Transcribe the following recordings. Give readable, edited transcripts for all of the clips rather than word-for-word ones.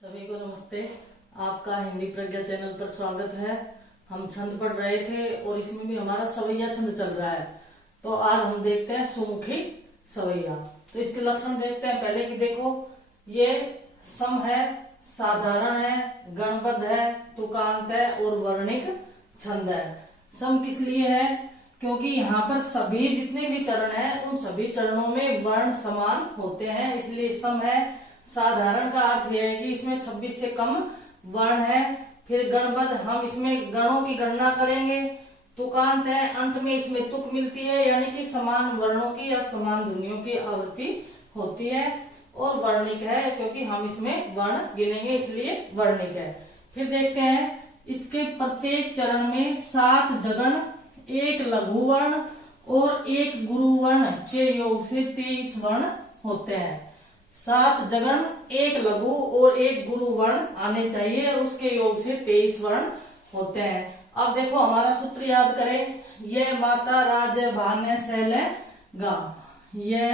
सभी को नमस्ते। आपका हिंदी प्रज्ञा चैनल पर स्वागत है। हम छंद पढ़ रहे थे और इसमें भी हमारा सवैया छंद चल रहा है। तो आज हम देखते हैं सुमुखी सवैया। तो इसके लक्षण देखते हैं पहले कि देखो, ये सम है, साधारण है, गणबद्ध है, तुकांत है और वर्णिक छंद है। सम किस लिए है? क्योंकि यहाँ पर सभी जितने भी चरण हैं उन सभी चरणों में वर्ण समान होते हैं, इसलिए सम है। साधारण का अर्थ यह है कि इसमें 26 से कम वर्ण है। फिर गणबद्ध, हम इसमें गणों की गणना करेंगे। तुकांत है, अंत में इसमें तुक मिलती है, यानी कि समान वर्णों की या समान ध्वनियों की आवृत्ति होती है। और वर्णिक है क्योंकि हम इसमें वर्ण गिनेंगे, इसलिए वर्णिक है। फिर देखते हैं, इसके प्रत्येक चरण में 7 जगन, 1 लघु वर्ण और 1 गुरु वर्ण के योग से 23 वर्ण होते हैं। 7 जगन, 1 लघु और 1 गुरु वर्ण आने चाहिए और उसके योग से 23 वर्ण होते हैं। अब देखो, हमारा सूत्र याद करें। ये माता राज भान्य शैल गा, ये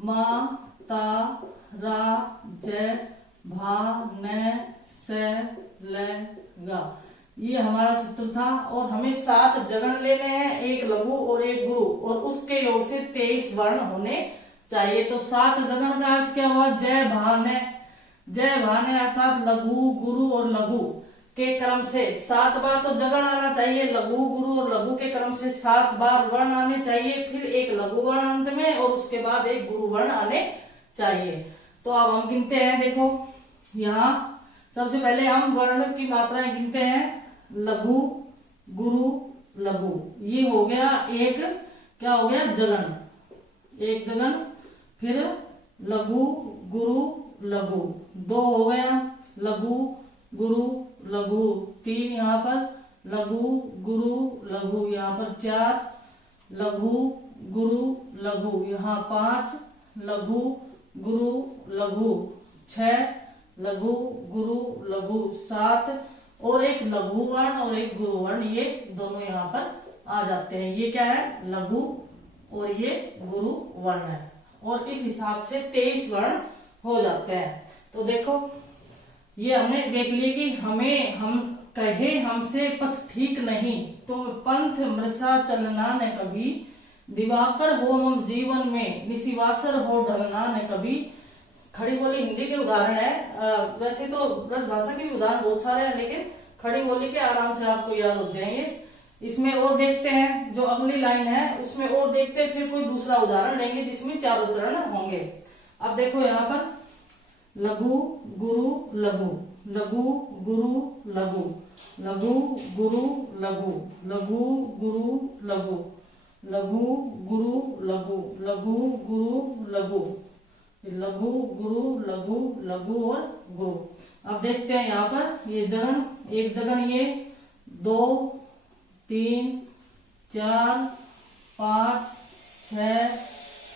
माता राज भान्य शैल गा, ये हमारा सूत्र था। और हमें 7 जगन लेने हैं, 1 लघु और 1 गुरु, और उसके योग से 23 वर्ण होने चाहिए। तो 7 जगन का अर्थ क्या हुआ? जय भान्य, जय भान्य अर्थात लघु, गुरु और लघु के क्रम से 7 बार तो जगन आना चाहिए। लघु, गुरु और लघु के क्रम से 7 बार वर्ण आने चाहिए। फिर 1 लघु वर्ण अंत में और उसके बाद 1 गुरु वर्ण आने चाहिए। तो अब हम गिनते हैं। देखो, यहाँ सबसे पहले हम वर्ण की मात्राएं गिनते हैं। लघु, गुरु, लघु, ये हो गया एक, क्या हो गया? जगन, 1 जगन। फिर लघु, गुरु, लघु, 2 हो गया। लघु, गुरु, लघु, 3 यहाँ पर। लघु, गुरु, लघु, यहाँ पर 4। लघु, गुरु, लघु, यहाँ 5। लघु, गुरु, लघु, 6। लघु, गुरु, लघु, 7। और 1 लघु वर्ण और 1 गुरु वर्ण, ये दोनों यहाँ पर आ जाते हैं। ये क्या है? लघु और ये गुरु वर्ण है। और इस हिसाब से 23 वर्ण हो जाते हैं। तो देखो, ये हमने देख लिया कि हम कहे हमसे पथ ठीक नहीं, तुम पंथ मृषा चलना न कभी, दिवाकर हो मम जीवन में, निशिवासर हो ढलना न कभी। खड़ी बोली हिंदी के उदाहरण है। वैसे तो ब्रजभाषा के भी उदाहरण बहुत सारे हैं, लेकिन खड़ी बोली के आराम से आपको याद हो जाएंगे। इसमें और देखते हैं, जो अगली लाइन है उसमें और देखते हैं, फिर कोई दूसरा उदाहरण लेंगे जिसमें 4 चरण होंगे। अब देखो, यहाँ पर लघु, गुरु, लघु, लघु, गुरु, लघु, लघु, गुरु, लघु, लघु, गुरु, लघु, लघु, गुरु, लघु, लघु, गुरु, लघु, लघु, गुरु, लघु, लघु और गुरु। अब देखते हैं यहाँ पर ये जगन, 1 जगन, ये 2, 3, 4, 5, 6,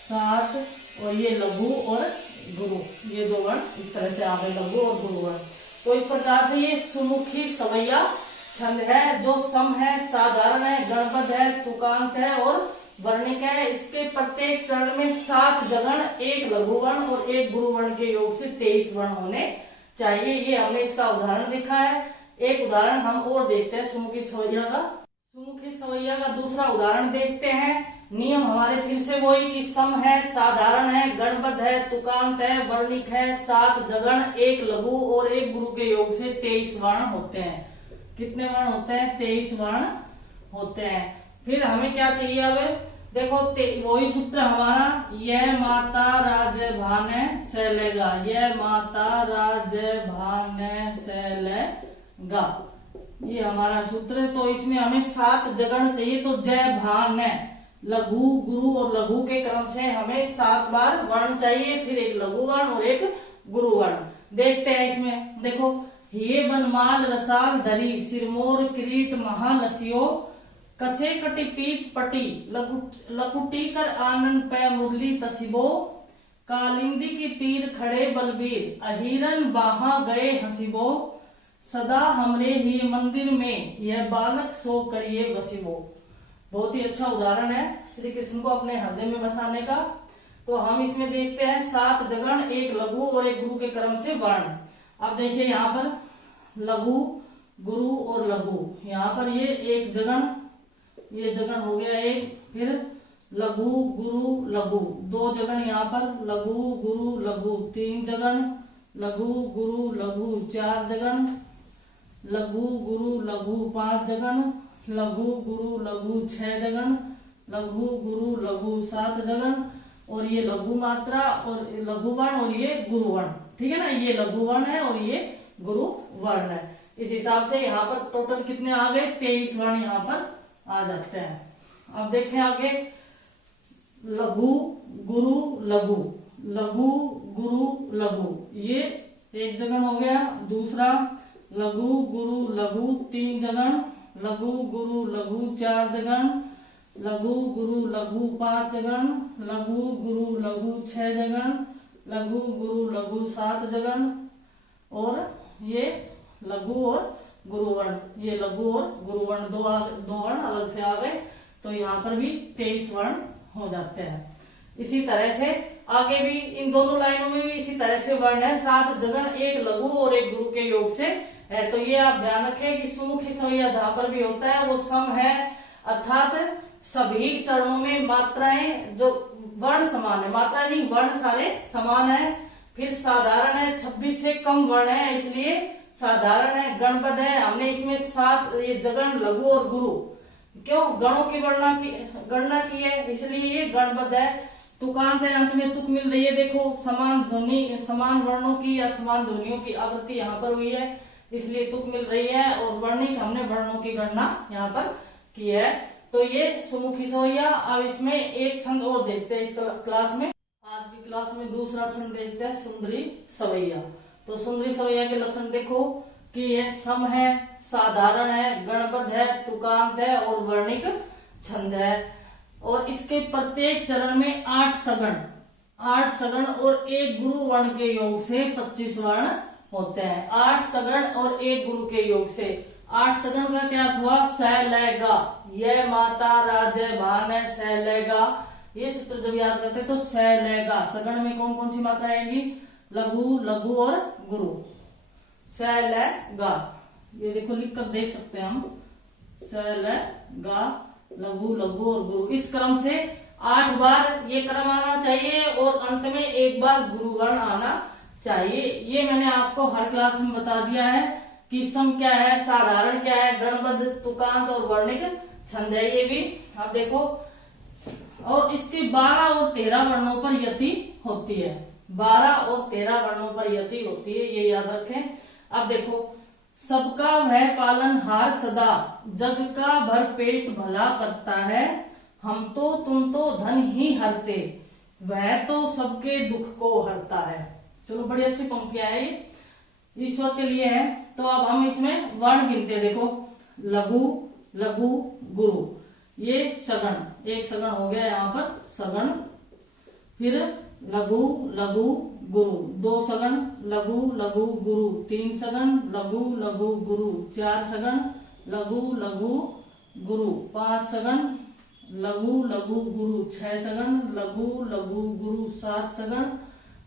7 और ये लघु और गुरु, ये 2 वर्ण इस तरह से आ गए, लघु और गुरु वर्ण। तो इस प्रकार से ये सुमुखी सवैया छंद है, जो सम है, साधारण है, गणबद्ध है, तुकांत है और वर्णिक है। इसके प्रत्येक चरण में 7 जगन, 1 लघु वर्ण और 1 गुरु वर्ण के योग से 23 वर्ण होने चाहिए। ये हमने इसका उदाहरण देखा है। एक उदाहरण हम और देखते हैं सुमुखी सवैया का। सुमुखी सवैया का दूसरा उदाहरण देखते हैं। नियम हमारे फिर से वही कि सम है, साधारण है, गणबद्ध है, तुकांत है, वर्णिक है, 7 जगन, 1 लघु और 1 गुरु के योग से 23 वर्ण होते हैं। कितने वर्ण होते हैं? 23 वर्ण होते हैं। फिर हमें क्या चाहिए? अब देखो, वही सूत्र हमारा, यह माता राज भान्य शैलेगा, यह माता राज भान्य शैलेगा, ये हमारा सूत्र है। तो इसमें हमें 7 जगन चाहिए। तो जय भान्य, लघु, गुरु और लघु के क्रम से हमें 7 बार वर्ण चाहिए। फिर 1 लघु वर्ण और 1 गुरु वर्ण। देखते हैं इसमें, देखो, ये बनमाल रसाल धरी, सिरमोर किरीट महालसियो, कसे कटी पीत पटी, लकुटी कर आनंद पै मुरली तसिबो, कालिंदी की तीर खड़े बलबीर, अहिरन बाहा गए हसीबो, सदा हमरे ही मंदिर में, यह बालक सो करिए बसिबो। बहुत ही अच्छा उदाहरण है श्री कृष्ण को अपने हृदय में बसाने का। तो हम इसमें देखते हैं 7 जगन, 1 लघु और 1 गुरु के क्रम से वर्ण। अब देखिए यहाँ पर लघु, गुरु और लघु, यहाँ पर ये एक जगन, ये जगन हो गया एक, फिर लघु गुरु लघु, दो जगन यहाँ पर, लघु गुरु लघु, तीन जगन, लघु गुरु लघु, चार जगन, लघु गुरु लघु, पांच जगन, लघु गुरु लघु, छह जगन, लघु गुरु लघु, सात जगन, और ये लघु मात्रा और लघु वर्ण और ये गुरु वर्ण, ठीक है ना, ये लघु वर्ण है और ये गुरु वर्ण है। इस हिसाब से यहाँ पर टोटल कितने आ गए, 23 वर्ण यहाँ पर आ जाते हैं। अब देखें आगे, लघु गुरु लघु, लघु गुरु लघु, ये एक जगन हो गया। दूसरा लघु गुरु लघु, तीन जगन, लघु गुरु लघु, चार जगन, लघु गुरु लघु, पांच जगन, लघु गुरु लघु, छह जगन, लघु गुरु लघु, सात जगन, और ये लघु और गुरुवर्ण, ये लघु और गुरुवर्ण दो वर्ण अलग से आ गए, तो यहाँ पर भी 23 वर्ण हो जाते हैं। इसी तरह से आगे भी इन दोनों लाइनों में भी इसी तरह से वर्ण है, 7 जगन, एक लघु और एक गुरु के योग से है। तो ये आप ध्यान रखें कि सुमुखी सवैया जहां पर भी होता है वो सम है, अर्थात सभी चरणों में मात्राएं जो वर्ण समान है, मात्रा नहीं वर्ण सारे समान है। फिर साधारण है, 26 से कम वर्ण है इसलिए साधारण है। गणपद है, हमने इसमें 7 ये जगन, लघु और गुरु, क्यों गणों की गणना की है इसलिए ये गणपद है। तुकांत है, अंत में तुक मिल रही है, देखो समान ध्वनि, समान वर्णों की या समान ध्वनियों की आवृत्ति यहाँ पर हुई है इसलिए तुक मिल रही है, और वर्णिक हमने वर्णों की गणना यहाँ पर की है। तो ये सुमुखी सवैया। अब इसमें एक छंद और देखते हैं इस क्लास में, आज की क्लास में दूसरा छंद देखते हैं, सुंदरी सवैया। तो सुंदरी सवैया के लक्षण देखो कि यह सम है, साधारण है, गणपद है, तुकांत है और वर्णिक छंद है, और इसके प्रत्येक चरण में 8 सगण और एक गुरु वर्ण के योग से 25 वर्ण होते हैं। 8 सगण और एक गुरु के योग से। 8 सगण का क्या हुआ, स ल गा, ये माता राजय भान है, स ल गा, ये सूत्र जब याद करते हैं तो स ल गा। सगण में कौन कौन सी मात्रा आएगी, लघु, लघु और गुरु, स ल गा, ये देखो लिख कर देख सकते हैं हम, स ल गा, लघु, लघु और गुरु। इस क्रम से 8 बार ये क्रम आना चाहिए और अंत में एक बार गुरुवर्ण आना चाहिए। ये मैंने आपको हर क्लास में बता दिया है कि सम क्या है, साधारण क्या है, गणबद्ध, तुकांत और वर्णिक छंद है ये भी। अब देखो, और इसके 12 और 13 वर्णों पर यति होती है, 12 और 13 वर्णों पर यति होती है, ये याद रखें। अब देखो, सबका वह पालनहार सदा, जग का भर पेट भला करता है, हम तो तुम तो धन ही हरते, वह तो सबके दुख को हरता है। चलो बड़ी अच्छी पंक्तियां है, ईश्वर के लिए है। तो अब हम इसमें वर्ण गिनते हैं, देखो लघु, लघु, गुरु, ये सगण, एक सगण हो गया यहाँ पर सगण, फिर लघु, लघु, गुरु, 2 सगण, लघु, लघु, गुरु, 3 सगण, लघु, लघु, गुरु, 4 सगण, लघु, लघु, गुरु, 5 सगण, लघु, लघु, गुरु, 6 सगण, लघु, लघु, गुरु, 7 सगण,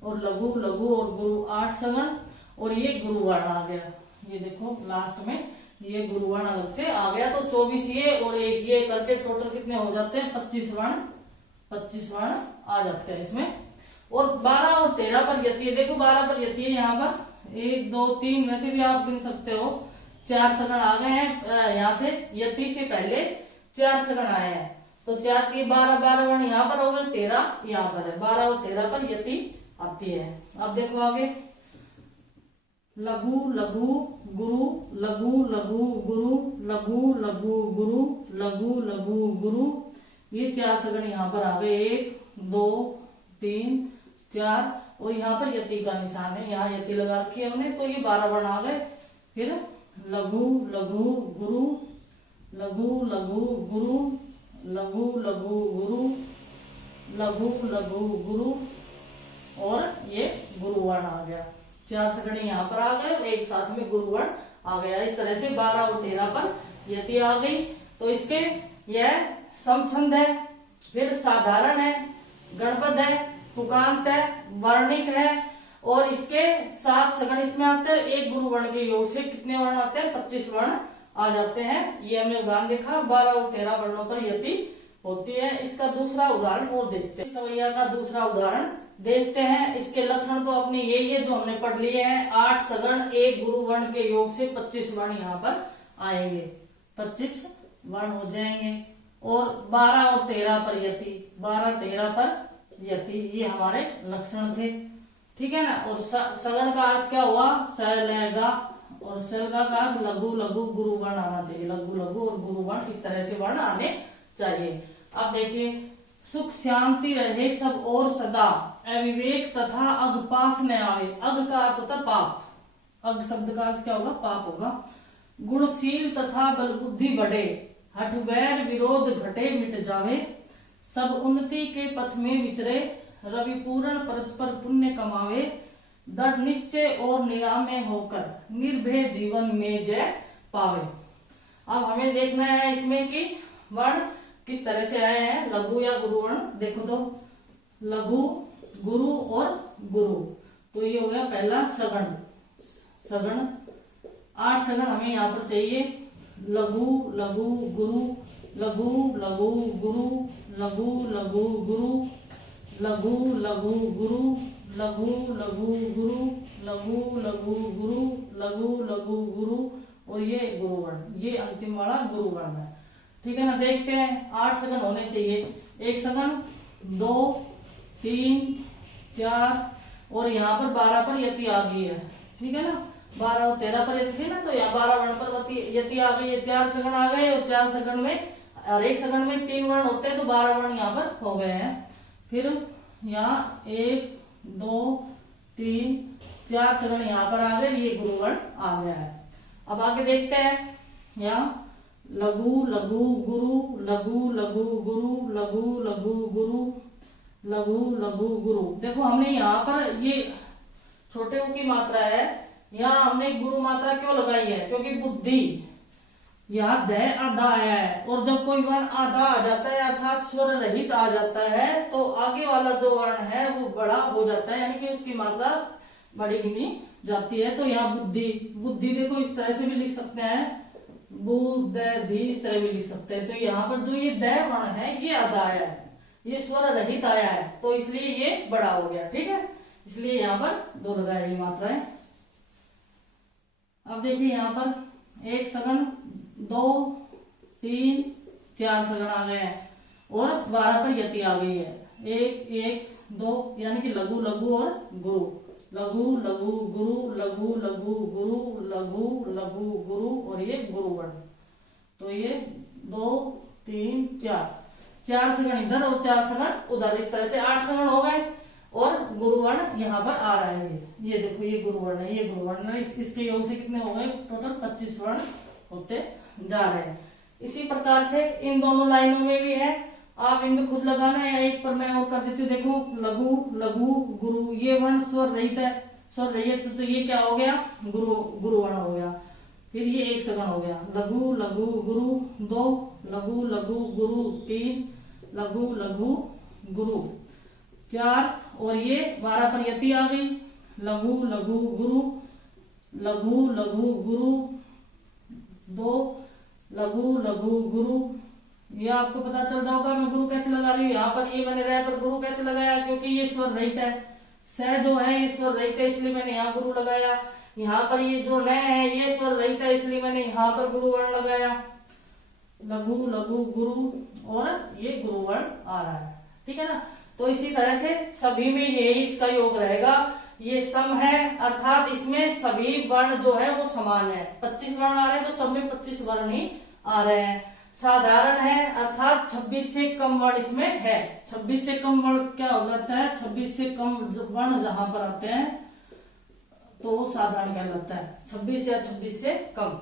और लघु, लघु और गुरु 8 सगण, और ये गुरुवर्ण आ गया। ये देखो लास्ट में ये गुरुवर्ण अलग से आ गया, तो 24 ये और एक ये करके टोटल कितने हो जाते हैं, 25 वर्ण आ जाते हैं इसमें। और 12 और 13 पर यति है, देखो 12 पर यति है, यहाँ पर 1 2 3, वैसे भी आप गिन सकते हो, 4 सगण आ गए हैं यहाँ से, यति से पहले 4 सगण आए हैं, तो 4 3 12, 12 वर्ण यहाँ पर हो गए, 13 यहाँ पर है, 12 और 13 पर यति आती है। अब देखो आगे, लघु, लघु, गुरु, लघु, लघु, गुरु, लघु, लघु, गुरु, लघु, लघु, गुरु, ये 4 सगण यहाँ पर आ गए, 1 2 3 4, और यहाँ पर यति का निशान है, यहाँ यति लगा रखी है हमने, तो ये 12 वर्ण आ गए। फिर लघु, लघु, गुरु, लघु, लघु, गुरु, लघु, लघु, गुरु, लघु, लघु, गुरु, और ये गुरुवर्ण आ गया। 4 सगण यहाँ पर आ गए और एक साथ में गुरुवर्ण आ गया। इस तरह से 12 और 13 पर यति आ गई। तो इसके यह समछंद है, फिर साधारण है, गणपद है, तुकांत है, वर्णिक है, और इसके 7 सगण इसमें आते हैं। एक गुरु वर्ण के योग से कितने वर्ण आते हैं? 25 वर्ण आ जाते हैं। ये हमने उदाहरण देखा। 12 और 13 वर्णों पर यति होती है। इसका दूसरा उदाहरण और देखते हैं। सवैया का दूसरा उदाहरण देखते हैं। इसके लक्षण तो अपने यही है जो हमने पढ़ लिए हैं। 8 सगण एक गुरु वर्ण के योग से 25 वर्ण यहाँ पर आएंगे, 25 वर्ण हो जाएंगे। और 12 और 13 पर यति, 12 13 पर यति, ये हमारे लक्षण थे। ठीक है ना। और सगण का अर्थ क्या हुआ? सलगा, और सलगा का अर्थ लघु लघु गुरु वर्ण आना चाहिए। लघु लघु और गुरु वर्ण, इस तरह से वर्ण आने चाहिए। अब देखिए, सुख शांति रहे सब और सदा, अविवेक तथा अग पास न आवे। अग का अर्थ होता पाप। अग शब्द का अर्थ क्या होगा? पाप होगा। गुणशील तथा बल बुद्धि बढ़े, हठ वैर विरोध घटे मिट जावे। सब उन्नति के पथ में विचरे, रवि पूर्ण परस्पर पुण्य कमावे। दृढ़ निश्चय और निरामय होकर, निर्भय जीवन में जय पावे। अब हमें देखना है इसमें कि वर्ण किस तरह से आए हैं, लघु या गुरु वर्ण। देखो तो, लघु, गुरु और गुरु। तो ये हो गया पहला सगण। सगण 8 सगण हमें यहाँ पर चाहिए। लघु लघु गुरु, लघु लघु गुरु, लघु लघु गुरु, लघु लघु गुरु, लघु लघु गुरु, लघु लघु गुरु, लघु लघु गुरु, और ये गुरु वर्ण, ये अंतिम वाला गुरु वर्ण है। ठीक है ना। देखते हैं, 8 सगण होने चाहिए। एक सगण, 2 3 4, और यहाँ पर 12 पर यति आ गई है। ठीक है ना। 12 और 13 पर यति थी ना, तो यहाँ 12 वर्ण पर यति आ गई है। 4 सगण आ गए, और 4 सगण में, और एक सगण में 3 वर्ण होते हैं, तो 12 वर्ण यहाँ पर हो गए हैं। फिर यहाँ 1 2 3 4 सगण यहाँ पर आ गए, ये गुरु वर्ण आ गया है। अब आगे देखते हैं। यहाँ लघु लघु गुरु, लघु लघु गुरु, लघु लघु गुरु, लघु लघु गुरु। देखो हमने यहाँ पर ये छोटे ऊ की मात्रा है, यहाँ हमने गुरु मात्रा क्यों लगाई है? क्योंकि बुद्धि, यहाँ द आधा आया है, और जब कोई वर्ण आधा आ जाता है अर्थात स्वर रहित आ जाता है, तो आगे वाला जो वर्ण है वो बड़ा हो जाता है, यानी कि उसकी मात्रा बड़ी गिनी जाती है। तो यहाँ बुद्धि, बुद्धि देखो इस तरह से भी लिख सकते हैं, बुद्ध धी, इस तरह भी लिख सकते हैं। तो यहाँ पर जो ये द वर्ण है ये आधा आया है, ये स्वर रहित आया है, तो इसलिए ये बड़ा हो गया। ठीक है, इसलिए यहाँ पर 2 लगाएगी मात्राएं। अब देखिए यहाँ पर एक सगण, 2 3 4 सगण आ गए हैं, और 12 पर यति आ गई है। 1 1 2, यानी कि लघु लघु और गुरु, लघु लघु गुरु, लघु लघु गुरु, लघु लघु गुरु, और ये गुरु वर्ण। तो ये 2 3 4 सगण इधर और 4 सगण उधर, इस तरह से 8 सगण हो गए, और गुरु वर्ण यहाँ पर आ रहा है। ये देखो, ये गुरु वर्ण है, ये गुरु वर्ण है। इसके योग से कितने हो गए? टोटल 25 वर्ण होते जा रहे हैं। इसी प्रकार से इन दोनों लाइनों में भी है, आप इनमें खुद लगाना है। एक पर मैं और कर देती हूँ। देखो, लघु लघु गुरु, ये वर्ण स्वर रहित है, स्वर रहित, तो ये क्या हो गया? गुरु, गुरु वर्ण हो गया। फिर ये एक सगण हो गया, लघु लघु गुरु 2, लघु लघु गुरु 3, लघु लघु गुरु 4, और ये 12 पर यति आ गई, लघु लघु गुरु, लघु लघु गुरु 2, लघु लघु गुरु। ये आपको पता चल रहा होगा मैं गुरु कैसे लगा रही हूँ। यहाँ पर ये मैंने रह पर गुरु कैसे लगाया? क्योंकि ये स्वर रहित है, स जो है ये स्वर रहित है, इसलिए मैंने यहाँ गुरु लगाया। यहाँ पर ये जो न है ये स्वर रहित है, इसलिए मैंने यहाँ पर गुरु वर्ण लगाया। लघु लघु गुरु, और ये गुरु वर्ण आ रहा है। ठीक है ना। तो इसी तरह से सभी में यही इसका योग रहेगा। ये सम है, अर्थात इसमें सभी वर्ण जो है वो समान है। 25 वर्ण आ रहे हैं, तो सब में 25 वर्ण ही आ रहे हैं। साधारण है, अर्थात 26 से कम वर्ण इसमें है। 26 से कम वर्ण क्या हो जाता है? 26 से कम वर्ण जहां पर आते हैं तो वो साधारण कहलाता है। 26 या 26 से कम।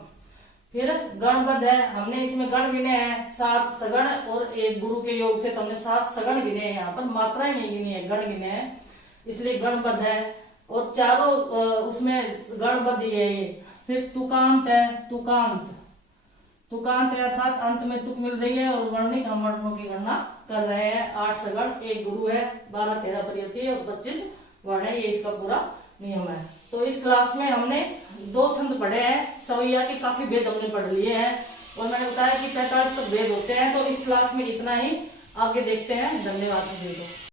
फिर गणबद्ध है, हमने इसमें गण गिने हैं 7 सगण, और एक गुरु के योग से तो हमने 7 सगण गिने हैं। यहाँ पर मात्राएं नहीं गिनी है, गण गिने हैं, इसलिए गणबद्ध है। और चारों उसमें गणबद्ध ही है ये। फिर तुकांत है, तुकांत, तुकांत अर्थात अंत में तुक मिल रही है, और वर्णिक हम वर्णों की गणना कर रहे हैं। 8 सगण, एक गुरु है, 12 13 पर यति है, और 25 वर्ण है। ये इसका पूरा नियम है। तो इस क्लास में हमने 2 छंद पढ़े हैं, सवैया के काफी भेद हमने पढ़ लिए हैं और मैंने बताया कि 45 तक भेद होते हैं। तो इस क्लास में इतना ही, आगे देखते हैं। धन्यवाद।